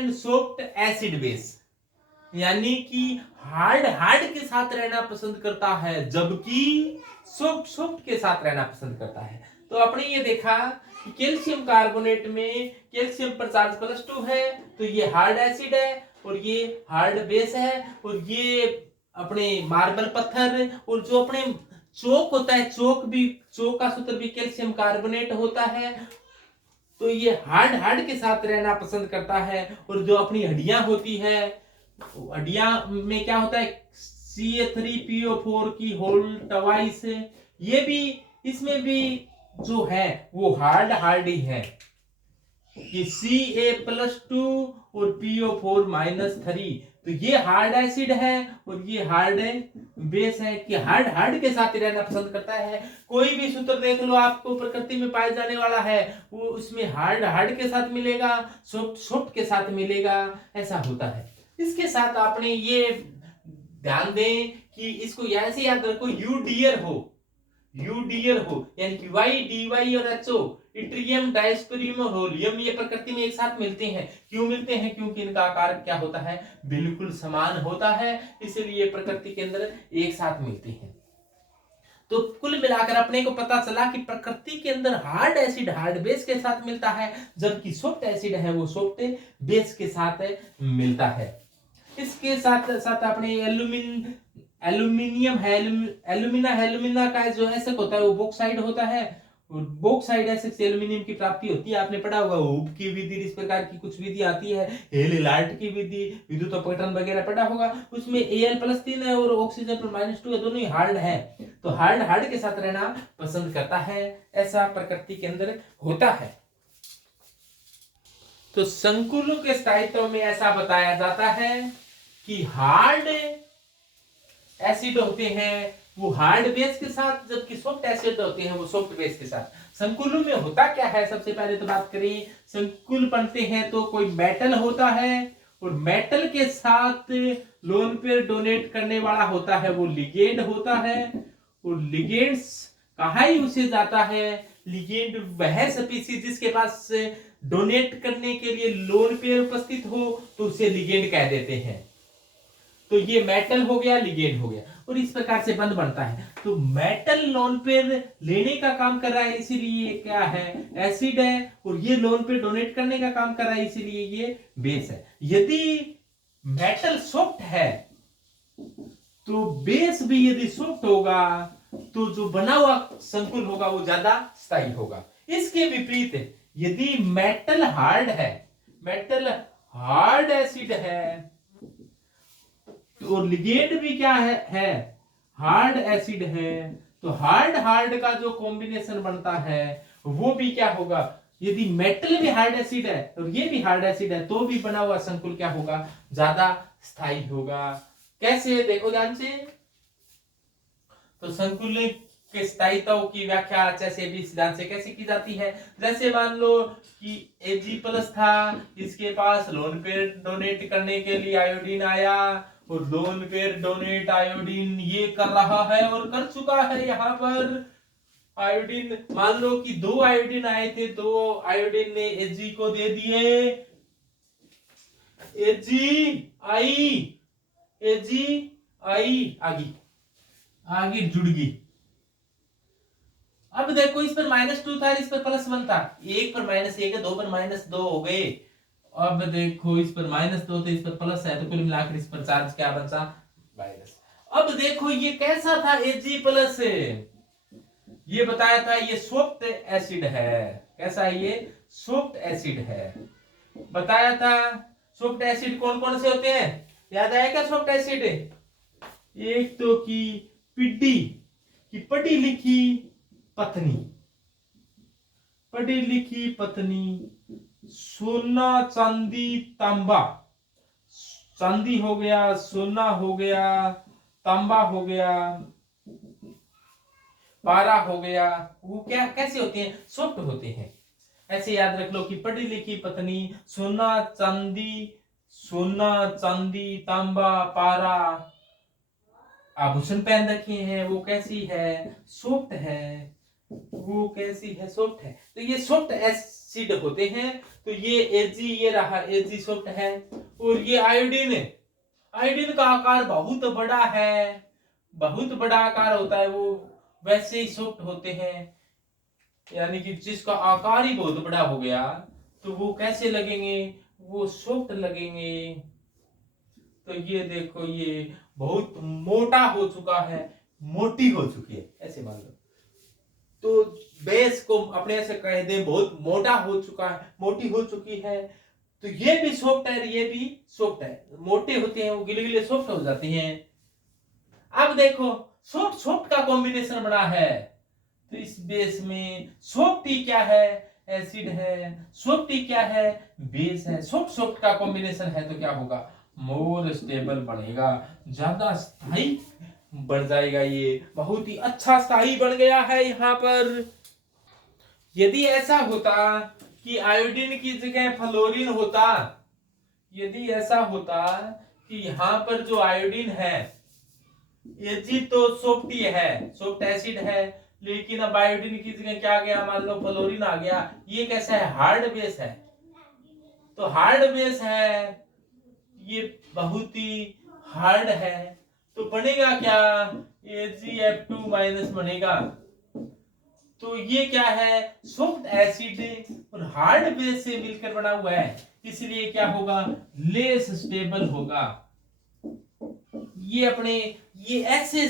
And soft acid base, यानी कि hard के साथ रहना पसंद करता है जबकि सॉफ्ट के साथ रहना पसंद करता है। तो आपने ये देखा कि कैल्शियम कार्बोनेट में कैल्शियम पर चार्ज +2 है, तो ये हार्ड एसिड है और ये हार्ड बेस है, और ये अपने मार्बल पत्थर, और जो अपने चोक होता है, चोक का सूत्र भी कैल्शियम कार्बोनेट होता है, तो ये हार्ड के साथ रहना पसंद करता है। और जो अपनी हड्डियां होती है, हड्डियां में क्या होता है, Ca3PO4 की होल ट्वाइस, ये भी, इसमें भी जो है वो हार्ड ही है कि Ca+2 और PO4-3, तो ये हार्ड एसिड है और ये हार्ड बेस है कि हार्ड के साथ रहना पसंद करता है। कोई भी सूत्र देख लो आपको प्रकृति में पाए जाने वाला है, वो उसमें हार्ड के साथ मिलेगा, सॉफ्ट के साथ मिलेगा, ऐसा होता है। इसके साथ आपने ये ध्यान दें कि इसको ऐसे याद रखो, यूडियर हो यानी कि वाई डी और एचओ, इट्रियम डायस्पेरियम और होलियम, ये प्रकृति में एक साथ मिलते हैं। क्यों मिलते हैं? क्योंकि इनका आकार क्या होता है, बिल्कुल समान होता है, इसलिए प्रकृति के अंदर एक साथ मिलते हैं। तो कुल मिलाकर अपने को पता चला कि प्रकृति के अंदर हार्ड एसिड हार्ड बेस के साथ मिलता है, जबकि सॉफ्ट एसिड है वो सॉफ्ट बेस के साथ मिलता है। इसके साथ साथ अपने एल्यूमिनियम है, एल्यूमिना का जो एसिड होता है वो बॉक्साइड होता है, और बॉक्साइड एसिड से एल्यूमिनियम की प्राप्ति होती है। आपने पढ़ा होगा हुब की विधि, इस प्रकार की कुछ विधि आती है, हेलिलार्ट की विधि, विद्युत अपघटन वगैरह पढ़ा होगा, उसमें Al+3 है और ऑक्सीजन पर -2 है, दोनों ही हार्ड है, तो हार्ड के साथ रहना पसंद करता है, ऐसा प्रकृति के अंदर होता है। तो संकुलों के स्थायित्व में ऐसा बताया जाता है कि हार्ड एसिड होते हैं वो हार्ड बेस के साथ, जबकि सॉफ्ट एसिड होते हैं वो सॉफ्ट बेस के साथ। संकुलों में होता क्या है, सबसे पहले तो बात करें, संकुल बनते हैं तो कोई मेटल होता है, और मेटल के साथ लोन पेयर डोनेट करने वाला होता है वो लिगेंड होता है, और लिगेंड्स कहाँ यूज जाता है, लिगेंड वह स्पीशीज जिसके पास डोनेट करने के लिए लोन पेयर उपस्थित हो तो उसे लिगेंड कह देते हैं। तो ये मेटल हो गया, लिगेंड हो गया, और इस प्रकार से बंध बनता है। तो मेटल लोन पेयर लेने का काम कर रहा है, इसीलिए क्या है, एसिड है, और ये लोन पेयर डोनेट करने का काम कर रहा है, इसीलिए ये बेस है। यदि मेटल सॉफ्ट है तो बेस भी यदि सॉफ्ट होगा तो जो बना हुआ संकुल होगा वो ज्यादा स्थायी होगा। इसके विपरीत यदि मेटल हार्ड है, मेटल हार्ड एसिड है, और लिगेंड भी क्या है हार्ड एसिड है, तो हार्ड का जो कॉम्बिनेशन बनता है वो भी क्या होगा, यदि मेटल भी हार्ड एसिड है और ये भी हार्ड एसिड है तो भी बना हुआ संकुल क्या होगा, ज्यादा स्थायी होगा। कैसे, देखो ध्यान से। तो संकुल के स्थायित्व की व्याख्या जैसे भी सिद्धांत से कैसे की जाती है, जैसे मान लो कि Ag+ था, इसके पास लोन पेयर डोनेट करने के लिए आयोडीन आया, और लोन पेयर डोनेट आयोडीन ये कर रहा है और कर चुका है। यहाँ पर आयोडीन, मान लो कि 2 आयोडीन आए थे, 2 आयोडीन ने Ag को दे दिए, Agi आगे जुड़ गई। अब देखो इस पर -2 था, इस पर +1 था, 1 पर -1 है, 2 पर -2 हो गए। अब देखो इस पर -2 थे, इस पर प्लस है, तो कुल मिलाकर इस पर चार्ज क्या बचा, माइनस। अब देखो ये कैसा था, Ag+, ये बताया था ये सॉफ्ट एसिड है। कैसा है ये, सॉफ्ट एसिड है, बताया था। सॉफ्ट एसिड कौन कौन से होते हैं, याद आया क्या सॉफ्ट एसिड, एक तो की पिड्डी की पढ़ी लिखी पत्नी, पढ़ी लिखी पत्नी, सोना चांदी तांबा, चांदी हो गया, सोना हो गया, तांबा हो गया, पारा हो गया, वो क्या कैसे होते हैं, सॉफ्ट होते हैं। ऐसे याद रख लो कि पढ़ी लिखी पत्नी, सोना चांदी तांबा पारा आभूषण पहन रखे हैं, वो कैसी है, सॉफ्ट है, वो कैसी है, सॉफ्ट है। तो ये सॉफ्ट एसिड होते हैं। तो ये Ag ये रहा Ag सॉफ्ट है, और ये आयोडीन है, आयोडीन का आकार बहुत बड़ा है, बहुत बड़ा आकार होता है, वो वैसे ही सॉफ्ट होते हैं। यानी कि जिसका आकार ही बहुत बड़ा हो गया तो वो कैसे लगेंगे, वो सॉफ्ट लगेंगे। तो ये देखो ये बहुत मोटा हो चुका है, मोटी हो चुकी है, ऐसे मान लो। तो बेस को अपने ऐसे कह दे बहुत मोटा हो चुका है, मोटी हो चुकी है। तो ये भी सॉफ्ट है, ये भी सॉफ्ट है, मोटे होते हैं वो गिले गिले सॉफ्ट हो जाती हैं। अब देखो सॉफ्ट सॉफ्ट का कॉम्बिनेशन बना है, तो इस बेस में सॉफ्ट ही क्या है, एसिड है, सॉफ्ट ही क्या है, बेस है। सॉफ्ट सॉफ्ट का कॉम्बिनेशन है तो क्या होगा, मोर स्टेबल बनेगा, ज्यादा स्थायी बढ़ जाएगा, ये बहुत ही अच्छा स्थायी बन गया है यहाँ पर। यदि ऐसा होता कि आयोडीन की जगह फ्लोरीन होता, यदि ऐसा होता कि यहाँ पर जो आयोडीन है ये तो सॉफ्ट ही है, सॉफ्ट एसिड है, लेकिन अब आयोडीन की जगह क्या आ गया, मान लो फ्लोरीन आ गया, ये कैसा है, हार्ड बेस है। तो हार्ड बेस है, ये बहुत ही हार्ड है, तो बनेगा क्या, AgF2 माइनस बनेगा। तो ये क्या है, सॉफ्ट एसिड और हार्ड बेस से मिलकर बना हुआ है, इसलिए क्या होगा, लेस स्टेबल होगा। ये अपने ये ऐसे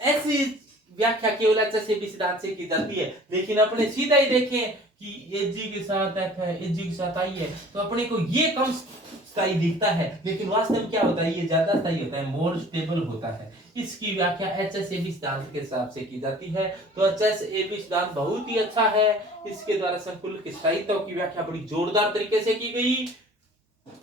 ऐसी व्याख्या केवल HCl सिद्धांत से की जाती है, लेकिन अपने सीधा ही देखें कि Ag के साथ F है, Ag के साथ I है, तो अपने को ये कम स्थायी दिखता है, लेकिन वास्तव में क्या होता है, ये ज्यादा स्थायी होता है, मोर स्टेबल होता है। इसकी व्याख्या HCl सिद्धांत के हिसाब से की जाती है। तो HCl सिद्धांत बहुत ही अच्छा है, इसके द्वारा संकुल की स्थायित्व की व्याख्या बड़ी जोरदार तरीके से की गई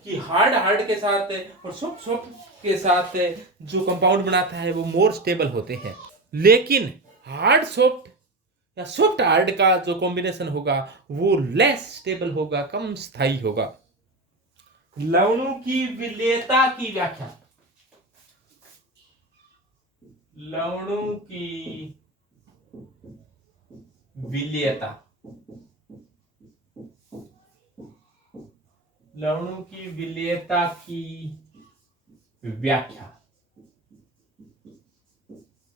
कि हार्ड हार्ड के साथ और सॉफ्ट सॉफ्ट के साथ जो कंपाउंड बनाता है वो मोर स्टेबल होते हैं। लेकिन हार्ड सॉफ्ट या सॉफ्ट हार्ड का जो कॉम्बिनेशन होगा वो लेस स्टेबल होगा, कम स्थायी होगा। लवणों की विलेयता की व्याख्या, लवणों की विलेयता, लवणों की विलेयता की व्याख्या,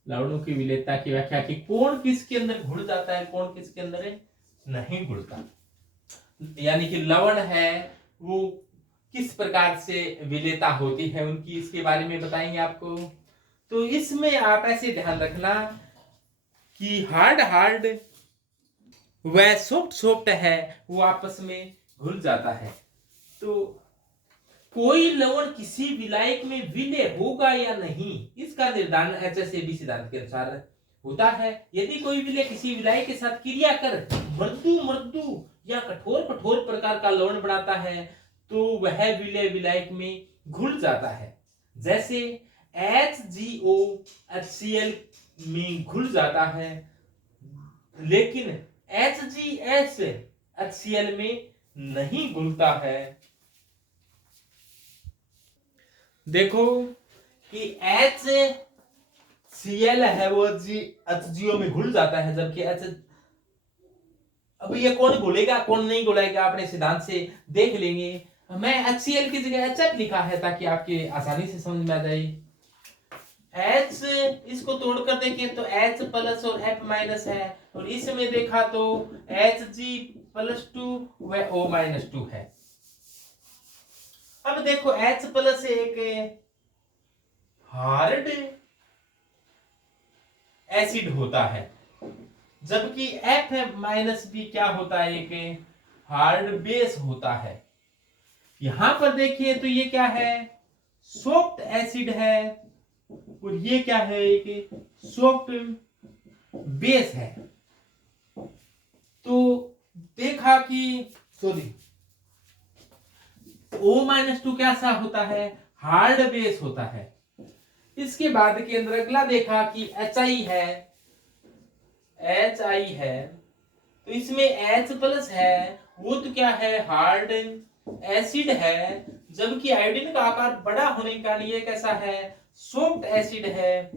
लवणों की विलेयता की व्याख्या कि कौन किसके अंदर घुल जाता है, कौन किसके अंदर नहीं घुलता। यानी कि लवण है वो किस प्रकार से विलेयता होती है उनकी, इसके बारे में बताएंगे आपको। तो इसमें आप ऐसे ध्यान रखना कि हार्ड हार्ड व सॉफ्ट सॉफ्ट है वो आपस में घुल जाता है। तो कोई लवण किसी विलायक में विलय होगा या नहीं, इसका निर्धारण HCl सिद्धांत के अनुसार होता है। यदि कोई विलय किसी विलायक के साथ क्रिया कर मृदु मृदु या कठोर कठोर प्रकार का लवण बनाता है तो वह विलय विलायक में घुल जाता है। जैसे HgO HCl में घुल जाता है, लेकिन HgS HCl में नहीं घुलता है। देखो कि HCl है वो HgO में घुल जाता है, जबकि अब ये कौन घुलेगा कौन नहीं घुलेगा अपने सिद्धांत से देख लेंगे। मैं HCl की जगह HF लिखा है ताकि आपके आसानी से समझ में आ जाए। H इसको तोड़कर देखें तो H प्लस और F माइनस है, और इसमें देखा तो Hg+2 व O-2 है। अब देखो H प्लस एक हार्ड एसिड होता है, जबकि F माइनस भी क्या होता है, एक हार्ड बेस होता है। यहां पर देखिए तो ये क्या है, सॉफ्ट एसिड है, और ये क्या है, एक सॉफ्ट बेस है। तो देखा कि सॉरी O-2 कैसा होता है, हार्ड बेस होता है। इसके बाद के अंदर अगला देखा कि HI है, HI है, तो इसमें H प्लस है, वो तो क्या है, हार्ड एसिड है, जबकि आयोडीन का आकार बड़ा होने के कारण ये कैसा है, सॉफ्ट एसिड है,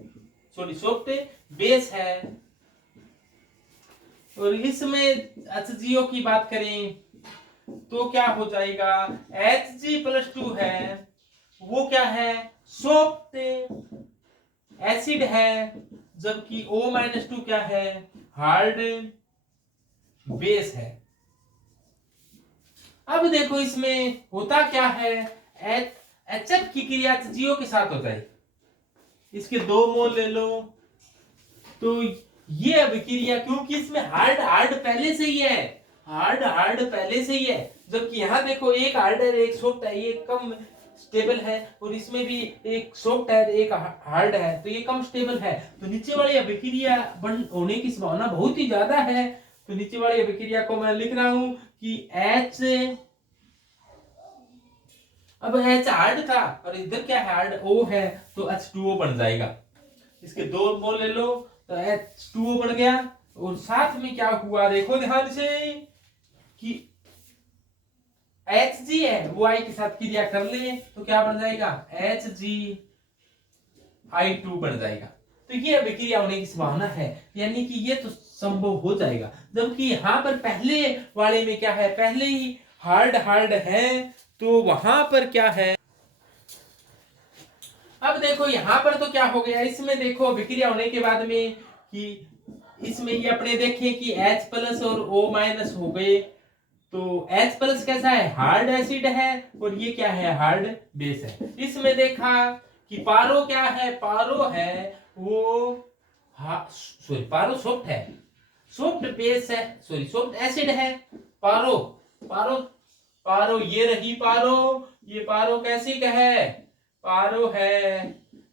सॉरी सॉफ्ट बेस है। और इसमें HgO की बात करें तो क्या हो जाएगा, Hg+2 है वो क्या है, सॉफ्ट एसिड है, जबकि O-2 क्या है, हार्ड बेस है। अब देखो इसमें होता क्या है, HF की क्रिया HgO के साथ होता है, इसके 2 मोल ले लो तो ये अभिक्रिया, क्योंकि इसमें हार्ड हार्ड पहले से ही है, हार्ड हार्ड पहले से ही है, जबकि यहाँ देखो एक हार्ड है एक सॉफ्ट है, ये कम स्टेबल है, और इसमें भी एक सॉफ्ट है एक हार्ड है, तो ये कम स्टेबल है, तो नीचे वाली अभिक्रिया बन होने की संभावना बहुत ही ज्यादा है। तो नीचे वाली अभिक्रिया को मैं लिख रहा हूं कि H, अब H हार्ड था और इधर क्या है, हार्ड O है, तो H2O बन जाएगा, इसके 2 मोल ले लो तो H2O बन गया। और साथ में क्या हुआ देखो ध्यान से कि Hg है वो I के साथ क्रिया कर ले तो क्या बन जाएगा, Hgi2 बन जाएगा। तो ये अभिक्रिया होने की संभावना है, यानी कि ये तो संभव हो जाएगा, जबकि यहाँ पर पहले वाले में क्या है, पहले ही हार्ड हार्ड है, तो वहां पर क्या है। अब देखो यहां पर तो क्या हो गया, इसमें देखो अभिक्रिया होने के बाद में कि इसमें ये अपने देखें कि H+ और O- हो गए, तो H+ कैसा है, हार्ड एसिड है, और ये क्या है, हार्ड बेस है। इसमें देखा कि पारो क्या है, पारो है वो सॉरी पारो सॉफ्ट है, सॉफ्ट बेस है, सॉरी सॉफ्ट एसिड है, पारो पारो पारो ये रही पारो, ये पारो कैसी का है, पारो है,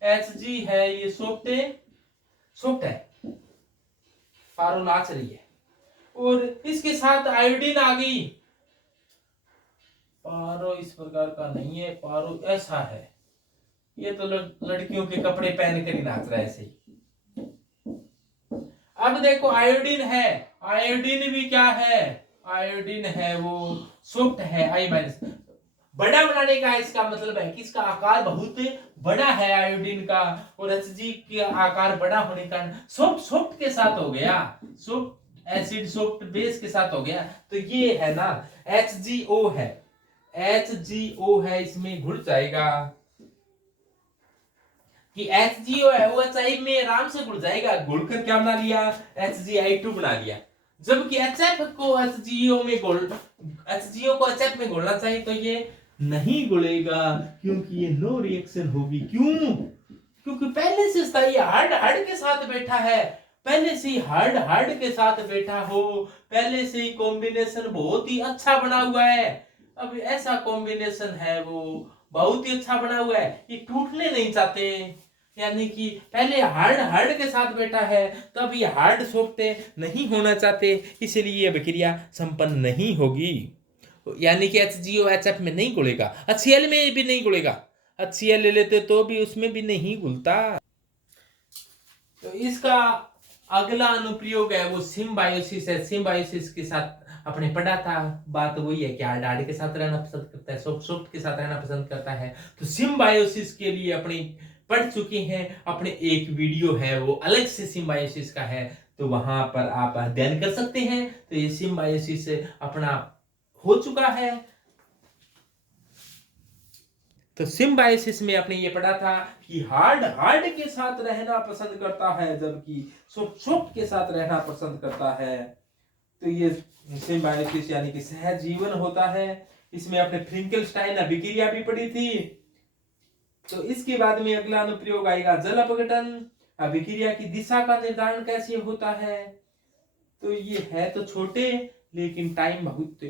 Hg है, ये सॉफ्ट सॉफ्ट है, पारो नाच रही है, और इसके साथ आयोडीन आ गई, पारो इस प्रकार का नहीं है, पारो ऐसा है, ये तो लड़कियों के कपड़े पहन कर ही नाच रहा है ऐसे ही। अब देखो आयोडीन है, आयोडीन भी क्या है, आयोडीन है वो सॉफ्ट है, I-, बड़ा बनाने का इसका मतलब है कि इसका आकार बहुत बड़ा है आयोडीन का, और Hg का आकार बड़ा होने का सॉफ्ट सॉफ्ट के साथ हो गया, सॉफ्ट एसिड सॉफ्ट बेस के साथ हो गया, तो ये है ना HgO है, HgO है, इसमें घुल जाएगा कि HgO है वो HI में आराम से घुल जाएगा, घुलकर क्या बना लिया, HgI2 बना लिया, जबकि HF को HgO में HgO को HF में घोलना चाहिए तो ये नहीं घुलेगा, क्योंकि ये नो रिएक्शन होगी। क्यों, क्योंकि पहले से स्थायी हार्ड हार्ड के साथ बैठा है, पहले से ही हार्ड हार्ड के साथ बैठा हो, पहले से ही कॉम्बिनेशन बहुत ही अच्छा बना हुआ है, अब ऐसा कॉम्बिनेशन है वो बहुत ही अच्छा बना हुआ है, ये टूटने नहीं चाहते, यानी कि पहले हार्ड हार्ड के साथ बैठा है, तब ये हार्ड सॉफ्ट नहीं होना चाहते, इसलिए ये अभिक्रिया संपन्न नहीं होगी, यानी कि HgO HF में नहीं घुलेगा, HCl में भी नहीं घुलेगा, HCl ले लेते तो भी उसमें भी नहीं घुलता। तो इसका अगला अनुप्रयोग है वो सिम्बायोसिस है, सिम्बायोसिस के साथ अपने पढ़ा था, बात वही है कि हार्ड हार्ड के साथ रहना पसंद करता है, सॉफ्ट सॉफ्ट के साथ रहना पसंद करता है, तो सिम्बायोसिस के लिए अपने पढ़ चुके हैं, अपने एक वीडियो है वो अलग से सिम्बायोसिस का है, तो वहां पर आप अध्ययन कर सकते हैं। तो ये सिम्बायोसिस अपना हो चुका है। तो सिम्बायोसिस में आपने ये पढ़ा था कि हार्ड हार्ड के साथ रहना पसंद करता है, जबकि सॉफ्ट सॉफ्ट के साथ रहना पसंद करता है, तो ये सिम्बायोसिस यानी कि सहजीवन होता है। इसमें आपने फ्रिंकलस्टाइन अभिक्रिया भी पढ़ी थी। तो इसके बाद में अगला अनुप्रयोग आएगा जल अपघटन, अभिक्रिया की दिशा का निर्धारण कैसे होता है, तो ये है तो छोटे लेकिन टाइम बहुत